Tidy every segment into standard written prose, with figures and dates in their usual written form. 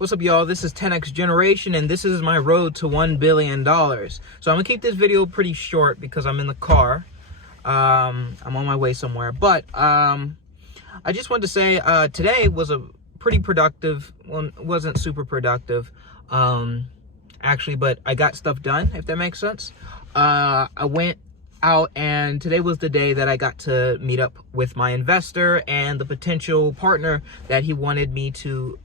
What's up, y'all? This is 10X Generation, and this is my road to $1 billion. So I'm gonna keep this video pretty short because I'm in the car. I'm on my way somewhere, but I just wanted to say today was a pretty productive one. Wasn't super productive, actually, but I got stuff done, if that makes sense. I went out, and today was the day that I got to meet up with my investor and the potential partner that he wanted me to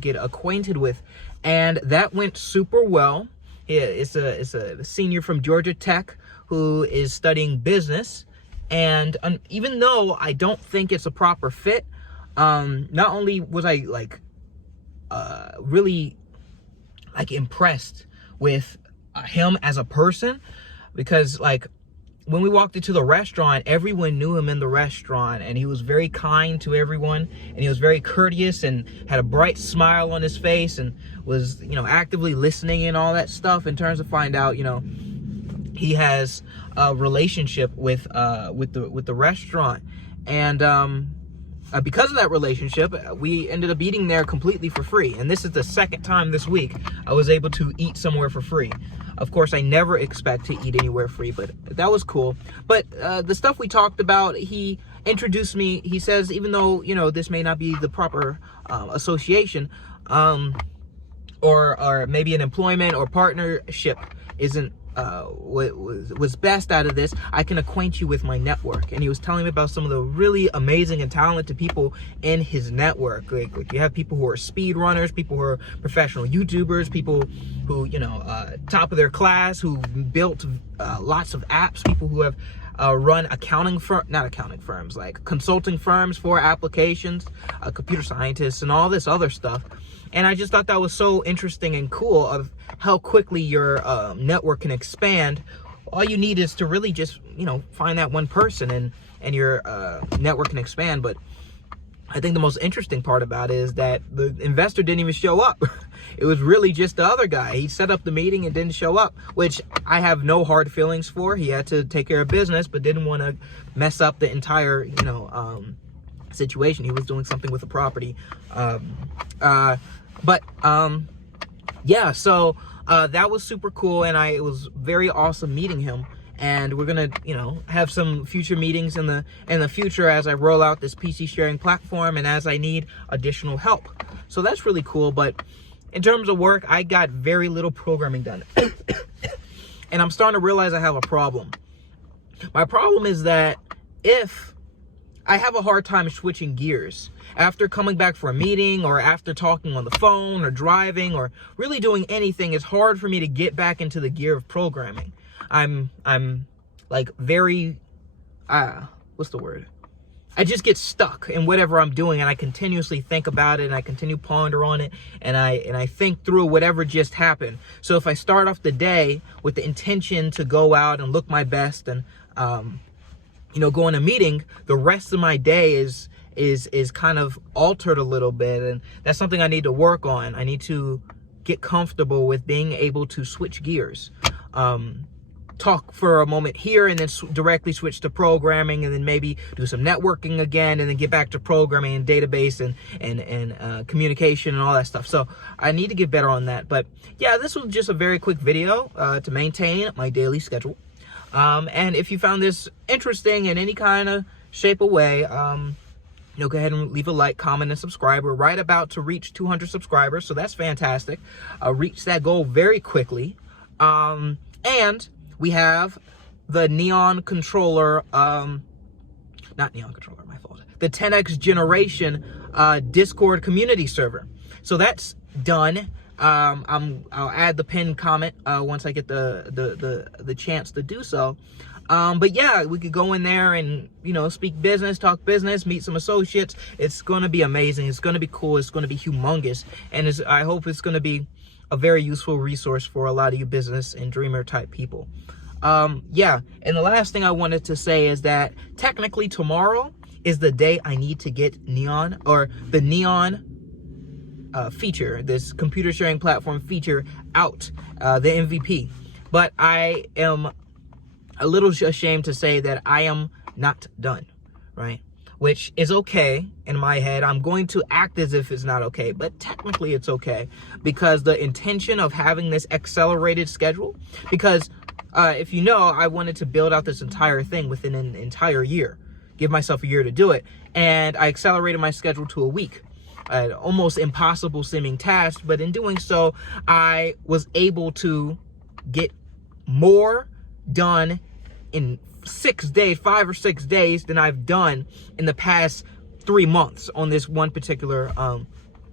get acquainted with, and that went super well. It's a senior from Georgia Tech who is studying business, and even though I don't think it's a proper fit, not only was I really impressed with him as a person, because when we walked into the restaurant, everyone knew him in the restaurant, and he was very kind to everyone, and he was very courteous and had a bright smile on his face, and was, actively listening and all that stuff, in terms of find out, he has a relationship with the restaurant. And because of that relationship, we ended up eating there completely for free. And this is the second time this week I was able to eat somewhere for free. Of course, I never expect to eat anywhere free, but that was cool. But the stuff we talked about, he introduced me. He says, even though, this may not be the proper association, or maybe an employment or partnership isn't was best out of this, I can acquaint you with my network. And he was telling me about some of the really amazing and talented people in his network. Like you have people who are speed runners, people who are professional YouTubers, people who, top of their class, who built lots of apps, people who have run consulting firms for applications, computer scientists, and all this other stuff. And I just thought that was so interesting and cool, of how quickly your network can expand. All you need is to really just, find that one person, and your network can expand. But I think the most interesting part about it is that the investor didn't even show up. It was really just the other guy. He set up the meeting and didn't show up, which I have no hard feelings for. He had to take care of business, but didn't want to mess up the entire, situation. He was doing something with the property. Yeah, so that was super cool, and it was very awesome meeting him. And we're gonna, have some future meetings in the future as I roll out this PC sharing platform, and as I need additional help. So that's really cool. But in terms of work, I got very little programming done. And I'm starting to realize I have a problem. My problem is that if I have a hard time switching gears after coming back for a meeting, or after talking on the phone, or driving, or really doing anything, it's hard for me to get back into the gear of programming. I'm very, what's the word? I just get stuck in whatever I'm doing, and I continuously think about it, and I continue to ponder on it, and I think through whatever just happened. So if I start off the day with the intention to go out and look my best, and go in a meeting, the rest of my day is kind of altered a little bit, and that's something I need to work on. I need to get comfortable with being able to switch gears. Talk for a moment here, and then directly switch to programming, and then maybe do some networking again, and then get back to programming and database and communication and all that stuff. So I need to get better on that. But yeah, this was just a very quick video to maintain my daily schedule. And if you found this interesting in any kind of shape or way, go ahead and leave a like, comment, and subscribe. We're right about to reach 200 subscribers, so that's fantastic. Reach that goal very quickly. And we have the Neon Controller, not Neon Controller, my fault, the 10X Generation Discord community server. So that's done. I'll add the pinned comment once I get the chance to do so. But yeah, we could go in there and, speak business, talk business, meet some associates. It's going to be amazing. It's going to be cool. It's going to be humongous. And I hope it's going to be a very useful resource for a lot of you business and dreamer type people. Yeah. And the last thing I wanted to say is that technically tomorrow is the day I need to get Neon, or the Neon feature, this computer sharing platform feature, out, the MVP. But I am a little ashamed to say that I am not done, right? which is okay in my head. I'm going to act as if it's not okay, but technically it's okay, because the intention of having this accelerated schedule, because if you know, I wanted to build out this entire thing within an entire year, give myself a year to do it, and I accelerated my schedule to a week. An almost impossible seeming task, but in doing so, I was able to get more done in 6 days, 5 or 6 days, than I've done in the past 3 months on this one particular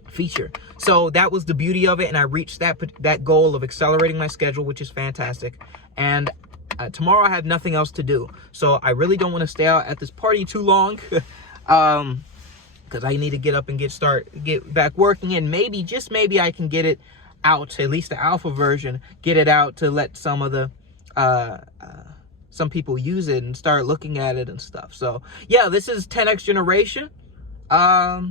feature. So that was the beauty of it, and I reached that goal of accelerating my schedule, which is fantastic. And tomorrow I have nothing else to do, so I really don't want to stay out at this party too long. Because I need to get up and get back working, and maybe, just maybe, I can get it out, at least the alpha version, get it out to let some of the some people use it and start looking at it and stuff. So yeah, this is 10X Generation. Yeah,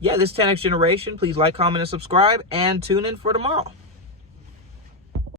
this 10X Generation. Please like, comment, and subscribe, and tune in for tomorrow.